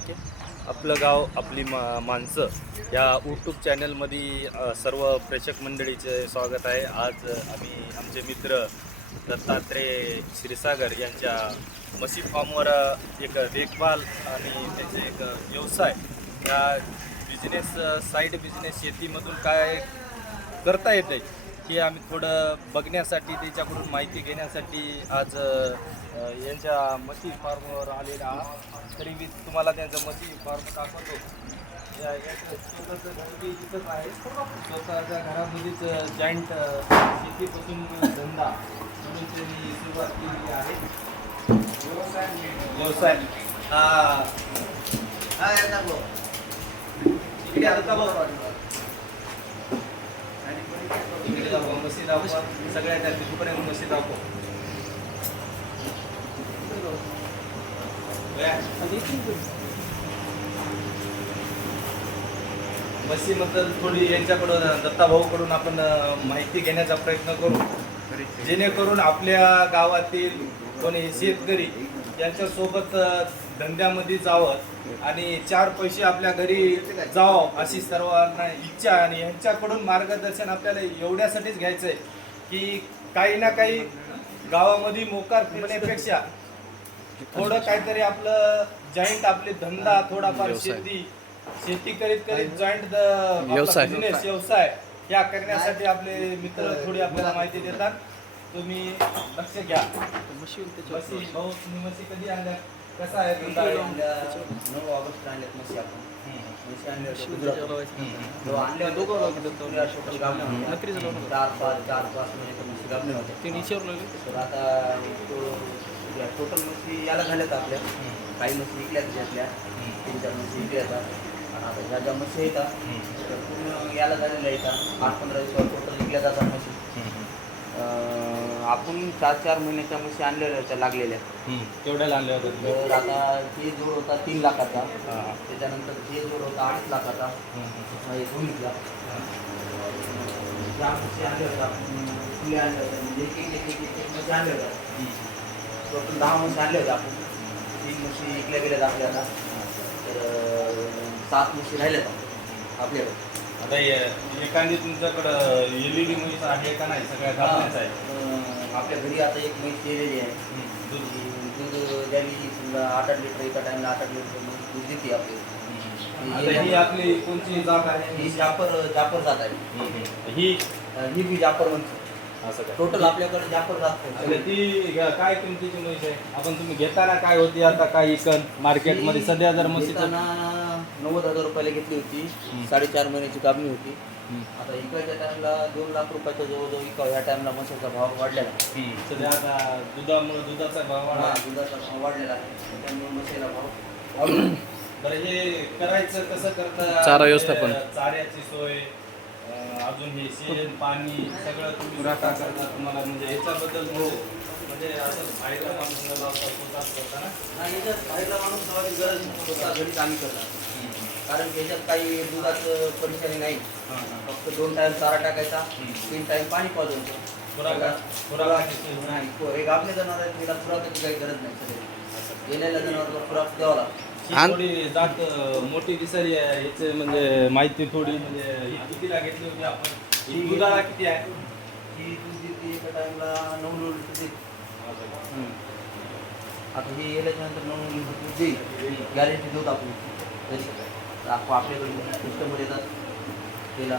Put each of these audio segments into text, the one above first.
Okay. आपलं गाव आपली माणसं या यूट्यूब चॅनलमध्ये सर्व प्रेक्षक मंडळीचे स्वागत आहे. आज आम्ही आमचे मित्र दत्तात्रय क्षीरसागर यांच्या म्हशी फार्मवर एक देखभाल आणि त्याचे एक व्यवसाय या बिझनेस साईड बिझनेस शेतीमधून काय करता येतं आहे हे आम्ही थोडं बघण्यासाठी त्याच्याकडून माहिती घेण्यासाठी आज यांच्या म्हशी फार्मवर आलेला आहात. तरी मी तुम्हाला त्यांचं म्हशी फार्म दाखवतो. स्वतःचं घर बी इथंच आहे. स्वतःच्या घरामध्येच जॉईंट शेतीपासून धंदा म्हणून त्यांनी सुरुवात केलेली आहे. व्यवसाय इकडे आता इकडे दाखवा म्हशी दाखवा सगळ्यात तिथपर्यंत म्हशी दाखवा. म्हशीबद्दल थोडी यांच्याकडून दत्ताभाऊकडून आपण माहिती घेण्याचा प्रयत्न करू, जेणेकरून आपल्या गावातील कोणी शेतकरी यांच्यासोबत धंद्यामध्ये जावं आणि चार पैसे आपल्या घरी जावं अशी सर्वांना इच्छा. आणि यांच्याकडून मार्गदर्शन आपल्याला एवढ्यासाठीच घ्यायचं आहे की काही ना काही गावामध्ये मोकार फिरण्यापेक्षा थोडं काहीतरी आपलं जॉईंट आपले धंदा थोडाफार शेती करीत जॉईंट बिझनेस व्यवसाय या करण्यासाठी आपले मित्र थोडी आपल्याला माहिती देतात. तुम्ही लक्ष घ्या. म्हशी भाऊ तुम्ही म्हशी कधी आणल्या, कसा आहे धंदा? 9 ऑगस्ट आणल्यात म्हशी आपण. म्हशी आणल्या टोटल गावल्या होत्या 4-5 महिने म्हशी गावल्या होत्या. तर आता टोटल म्हशी याला झाल्यात आपल्या. काही म्हशी विकल्यात त्यातल्या 3-4 म्हशी विकल्या जातात. आणि आता ज्या म्हशी येतात तर पूर्ण याला झालेल्या येतात. 8-15 दिवसावर टोटल विकल्या जातात म्हशी. आपण 4-4 महिन्याच्या म्हशी आणलेल्या होत्या लागलेल्या. केवढ्या लागल्या होत्या? तर आता हे जोड होता 3 लाखाचा. त्याच्यानंतर हे जोड होता 2.5 लाखाचा. दोन्हीचा ज्या म्हशी आणल्या होत्या फुले आणल्या होत्या म्हणजे एक म्हशी आणल्या होत्या. टोटल 10 म्हशी आणल्या होत्या आपण. 3 म्हशी विकल्या गेल्यात आपल्या आता. तर 7 म्हशी राहिल्यात आपल्याकडे. आता एखादी तुमच्याकडं एलईडी म्हैस आहे का नाही? सगळ्या गावांच आहे. आपल्या घरी आता एक म्हैस केलेली आहे. दूध द्यावी समजा 8-8 लिटर एका टाइमला 8-8 लिटर दूध देते आपली. ही आपली कोणती जात आहे? ही जापर जात आहे. ही बी जापर म्हणतो. असं काय टोटल आपल्याकडे जापर जात. ती काय किमतीची म्हैस आहे? आपण तुम्ही घेताना काय होती, आता काय इकन मार्केटमध्ये सध्या जर म्हशीचं 90,000 रुपयाला घेतली होती. 4.5 महिन्याची कापणी होती. आता इकायच्या टाइमला 2 लाख रुपयाचा जवळजवळ इकाव. ह्या टाइमला म्हशीचा भाव वाढलेला. सध्या आता दुधाचा भाव वाढला. दुधाचा भाव वाढलेला आहे. त्यामुळे म्हशीला भाव. बरं, हे करायचं कसं करता? चारा व्यवस्थापन, चाऱ्याची सोय, अजून हे शेण पाणी सगळं तुम्ही राखा करता. तुम्हाला म्हणजे ह्याच्याबद्दल म्हणजे असं बाहेरला माणूस न लावता स्वतःच करता ना? याच्यात बाहेरला माणूस लावायची गरज नाही. स्वतः घरी कामी करतात. कारण की याच्यात काही दुधाचं परेशानी नाही. फक्त 2 टाइम चारा टाकायचा, 3 टाइम पाणी पाजवायचं. नाही, एक आपले जनावर आहेत तिला खुराकाची काही गरज नाही. गेलेल्या जनावराला खुराक द्यावा लागतो. थोडी जात मोठी दिसारी आहे. याचे म्हणजे माहिती थोडी म्हणजे ही कितीला घेतली होती आपण? ही दुधाला किती आहे? ही दूध देते एका टाइमला 9 लिटर देते. आता ही गेल्याच्यानंतर 9 लिटर दूध देईल. गॅरंटी दूध आपण आपल्याकडे कस्टमर येतात त्याला.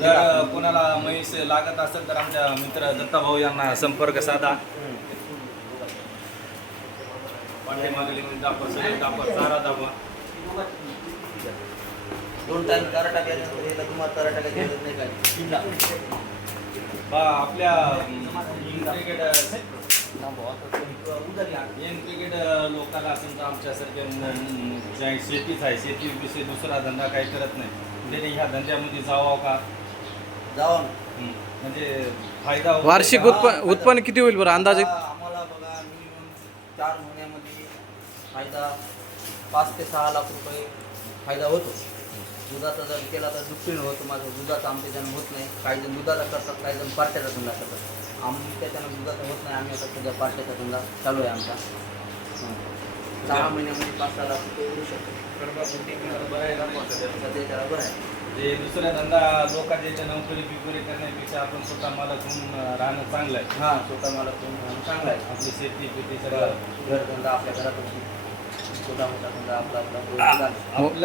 जर कोणाला म्हैस लागत असेल तर आमच्या मित्र दत्ताभाऊ यांना संपर्क साधा. पाठीमागली चारा दाबा. 2 टाइम चारा टाकायचं याला तुम्हाला चारा टाकायची गरज नाही काय. आपल्या क्रिकेट लोकांना तुमचं आमच्यासारखे शेतीच आहे, शेतीविषयी दुसरा धंदा काही करत नाही, त्याने ह्या धंद्यामध्ये जावं का? जावा ना. म्हणजे फायदा वार्षिक उत्पन्न किती होईल बरं अंदाजे? आम्हाला बघा मिनिमम 4 महिन्यामध्ये फायदा 5 ते 6 लाख रुपये फायदा होतो. दुधाचा जर केला तर दुपटीनं होतं. माझं दुधाचं आमच्या जण होत नाही. काही जण दुधाचा करतात, काही जण पाट्याचा धंदा करतात. आम्ही त्याच्यानं दुधाचा होत नाही. आम्ही आता सध्या पाट्याचा धंदा चालू आहे आमचा. 6 महिन्यामध्ये 5-6 लाख रुपये मिळू शकतो. बरं आहे ना सध्या त्याला बरं आहे. जे दुसरा धंदा लोकांच्या इथे नोकरी बिकरी करण्यापेक्षा आपण स्वतः मला घेऊन राहणं चांगलं आहे. हां, स्वतः मला कोण चांगला आहे. आपली शेती पिती सगळं घरधंदा आपल्या घरापासून छोटा मोठा धंदा आपला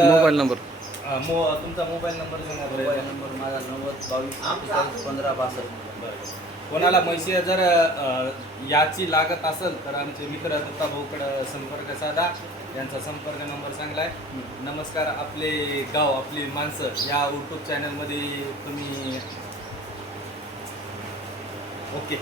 मोबाईल नंबर तुमचा मोबाईल नंबर सांगा बरं. मोबाईल नंबर माझा 90-22-45-15-62. कोणाला म्हैशी जर याची लागत असेल तर आमचे मित्र दत्ता भाऊकडं संपर्क साधा. यांचा संपर्क नंबर चांगला आहे. नमस्कार. आपले गाव आपली माणसं या यूट्यूब चॅनलमध्ये तुम्ही ओके.